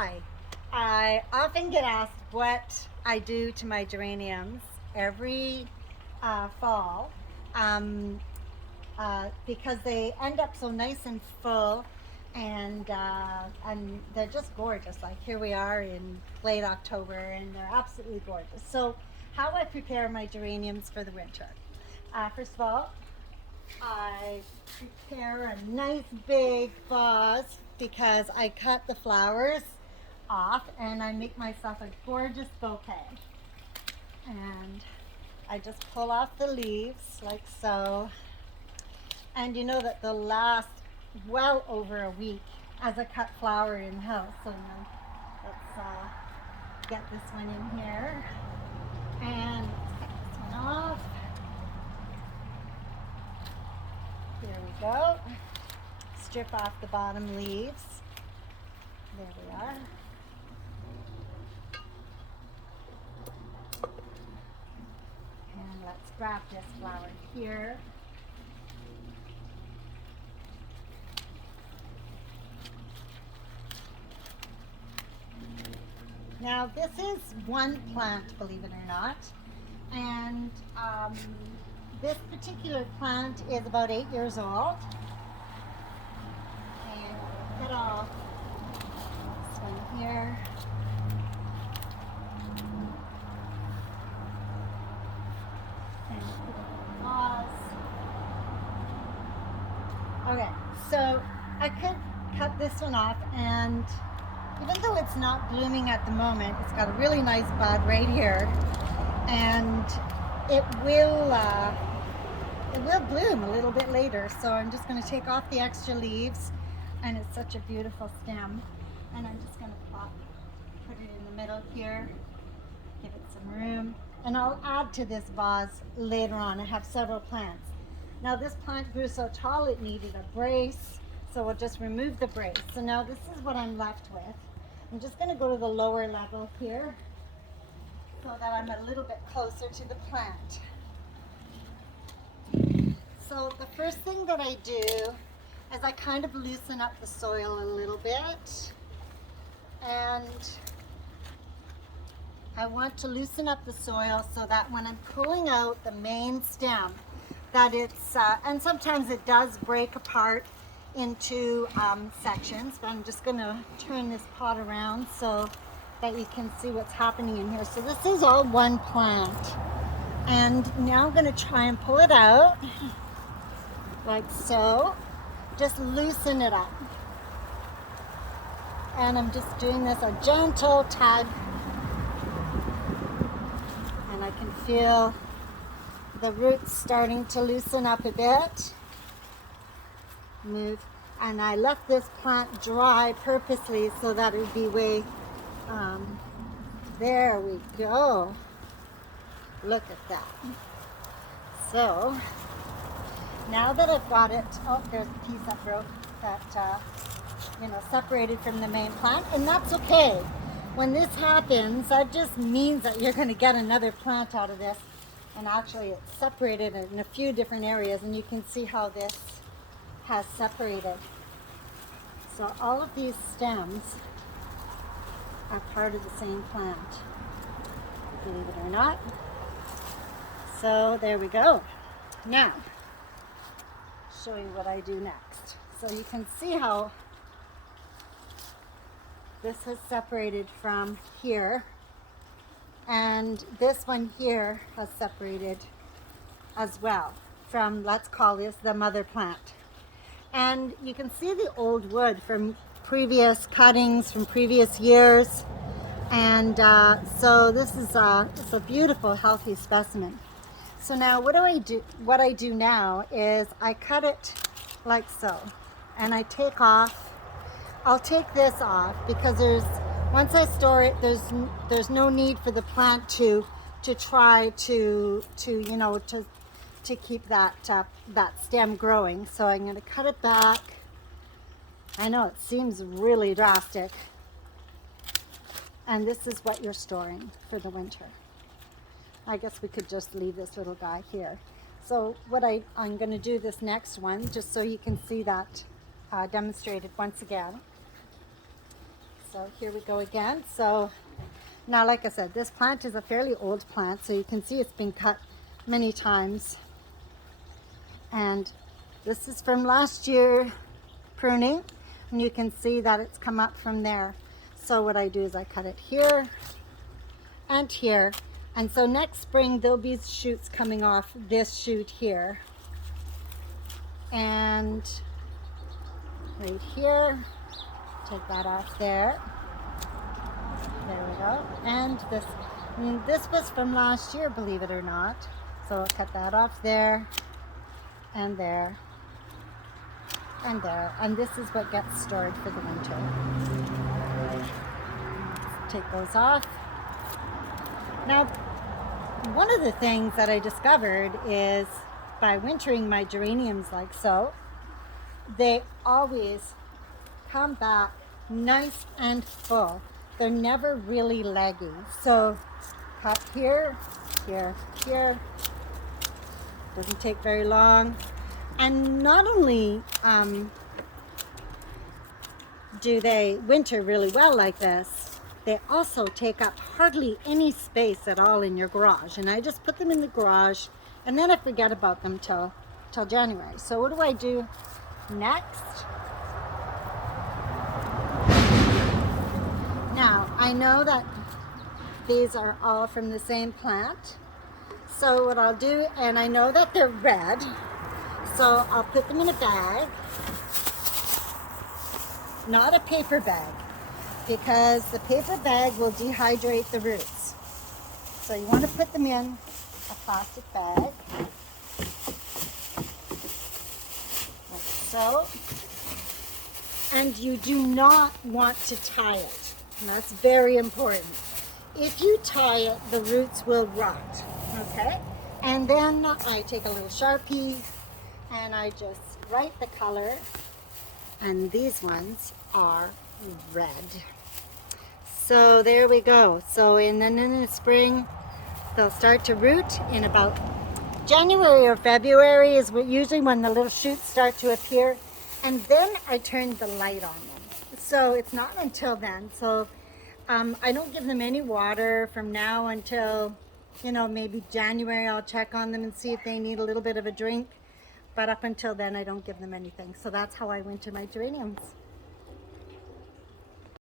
Hi. I often get asked what I do to my geraniums every fall um, because they end up so nice and full and they're just gorgeous. Like here we are in late October and they're absolutely gorgeous. So, how I prepare my geraniums for the winter? First of all, I prepare a nice big vase because I cut the flowers off and I make myself a gorgeous bouquet. And I just pull off the leaves like so. And you know that they'll last well over a week as a cut flower in house. So now let's get this one in here. And let's cut this one off. Here we go. Strip off the bottom leaves. There we are. And let's grab this flower here. Now this is one plant, believe it or not, and this particular plant is about 8 years old. And cut off this one here. And put it in the vase. Okay, so I could cut this one off, and even though it's not blooming at the moment, it's got a really nice bud right here, and it will bloom a little bit later. So I'm just going to take off the extra leaves, and it's such a beautiful stem, and I'm just going to put it in the middle here, give it some room, and I'll add to this vase later on. I have several plants. Now this plant grew so tall it needed a brace, so we'll just remove the brace. So now this is what I'm left with. I'm just going to go to the lower level here so that I'm a little bit closer to the plant. So the first thing that I do is I kind of loosen up the soil a little bit, and I want to loosen up the soil so that when I'm pulling out the main stem, that it's, and sometimes it does break apart into sections, but I'm just going to turn this pot around so that you can see what's happening in here. So this is all one plant, and now I'm going to try and pull it out like so. Just loosen it up, and I'm just doing this a gentle tug, and I can feel the roots starting to loosen up a bit. Move, and I left this plant dry purposely so that it would be way there we go. Look at that. So now that I've got it, oh, there's a piece that broke, that separated from the main plant, and that's okay. When this happens, that just means that you're going to get another plant out of this, and actually it's separated in a few different areas, and you can see how this has separated. So all of these stems are part of the same plant, believe it or not. So there we go. Now, show you what I do next. So you can see how this has separated from here, and this one here has separated as well from, let's call this the mother plant. And you can see the old wood from previous cuttings from previous years, and so this is it's a beautiful, healthy specimen. So now what I do now is I cut it like so, and I take off. I'll take this off because once I store it, there's no need for the plant to try to keep that stem growing. So I'm going to cut it back. I know it seems really drastic, and this is what you're storing for the winter. I guess we could just leave this little guy here. So what I'm going to do this next one, just so you can see that demonstrated once again. So here we go again. So now, like I said, this plant is a fairly old plant, so you can see it's been cut many times. And this is from last year pruning, and you can see that it's come up from there. So what I do is I cut it here and here. And so next spring, there'll be shoots coming off this shoot here. And right here, take that off there. There we go. And this was from last year, believe it or not. So I'll cut that off there, and there, and there. And this is what gets stored for the winter. Take those off. Now, one of the things that I discovered is by wintering my geraniums like so, they always come back nice and full. They're never really leggy. So cut here, here, here. Doesn't take very long. And not only do they winter really well like this, they also take up hardly any space at all in your garage. And I just put them in the garage, and then I forget about them till January. So what do I do next? Now, I know that these are all from the same plant. So what I'll do, and I know that they're red, so I'll put them in a bag, not a paper bag, because the paper bag will dehydrate the roots. So you want to put them in a plastic bag, like so. And you do not want to tie it. And that's very important. If you tie it, the roots will rot, okay? And then I take a little Sharpie and I just write the color, and these ones are red. So there we go. So then in the spring, they'll start to root in about January or February is usually when the little shoots start to appear. And then I turn the light on them. So it's not until then. So I don't give them any water from now until, maybe January. I'll check on them and see if they need a little bit of a drink. But up until then, I don't give them anything. So that's how I winter my geraniums.